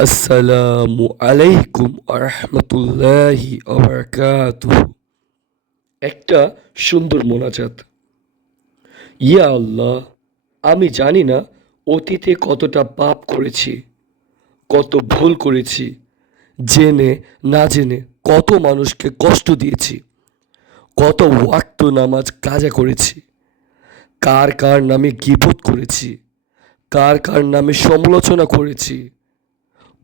আসসালামু আলাইকুম আরহামতুল্লাহি আবরাকাতুহু। একটা সুন্দর মোনাজাত। ইয়া আল্লাহ, আমি জানি না অতীতে কতটা পাপ করেছি, কত ভুল করেছি, জেনে না জেনে কত মানুষকে কষ্ট দিয়েছি, কত ওয়াক্ত নামাজ কাজা করেছি, কার কার নামে গীবত করেছি, কার কার নামে সমালোচনা করেছি,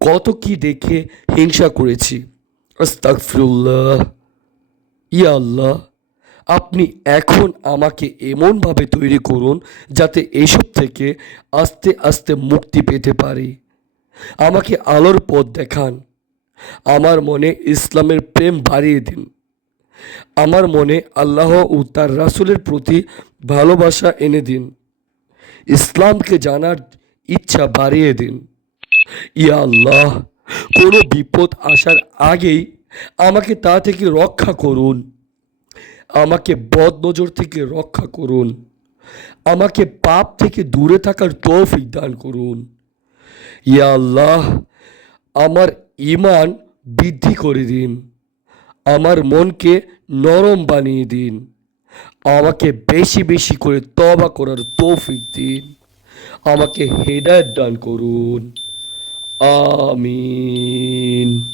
কত কি দেখে হিংসা করেছি। আস্তাগফিরুল্লাহ। ইয়া আল্লাহ, আপনি এখন আমাকে এমনভাবে তৈরি করুন যাতে এইসব থেকে আস্তে আস্তে মুক্তি পেতে পারি। আমাকে আলোর পথ দেখান। আমার মনে ইসলামের প্রেম বাড়িয়ে দিন। আমার মনে আল্লাহ ও তার রাসূলের প্রতি ভালোবাসা এনে দিন। ইসলামকে জানার ইচ্ছা বাড়িয়ে দিন। ইয়া আল্লাহ, কোনো বিপদ আসার আগেই আমাকে তা থেকে রক্ষা করুন। আমাকে বদনজর থেকে রক্ষা করুন। আমাকে পাপ থেকে দূরে থাকার তৌফিক দান করুন। ইয়া আল্লাহ, আমার ঈমান বৃদ্ধি করে দিন। আমার মনকে নরম বানিয়ে দিন। আমাকে বেশি বেশি করে তওবা করার তৌফিক দিন। আমাকে হেদায়েত দান করুন। আমিন।